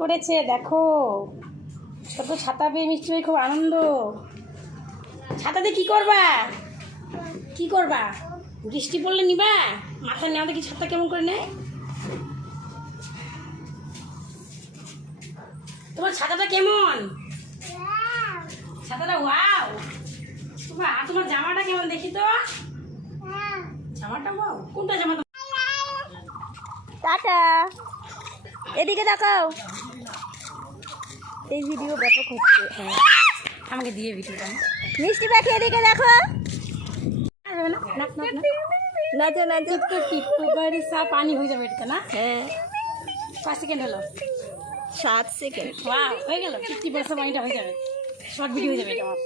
করেছে, দেখো। ছোট ছাতা পেয়ে মিষ্টি খুব আনন্দ। ছাতাতে কি করবা? কি করবা? বৃষ্টি পড়লে নিবা? মাথা নেওয়া দেখি ছাতা কেমন করে নেয়। তোমার ছাতাটা কেমন? ছাতাটা ওয়াও। বাহ তোমার জামাটা কেমন দেখি তো? জামাটা ওয়াও। কোনটা জামা তোমার? টাটা এদিকে তাকাও। এই ভিডিও ব্যাপক হচ্ছে। আমাকে দিয়ে ভিডিওটা মিষ্টি পাখি এদিকে দেখো। নাচো সা পানি হয়ে যাবে এটা না? হ্যাঁ। পাঁচ সেকেন্ড হলো। সাত সেকেন্ড হয়ে গেল। ফিফটি পার্সেন্ট পানিটা হয়ে যাবে। শর্ট ভিডিও হয়ে যাবে এটা আমার।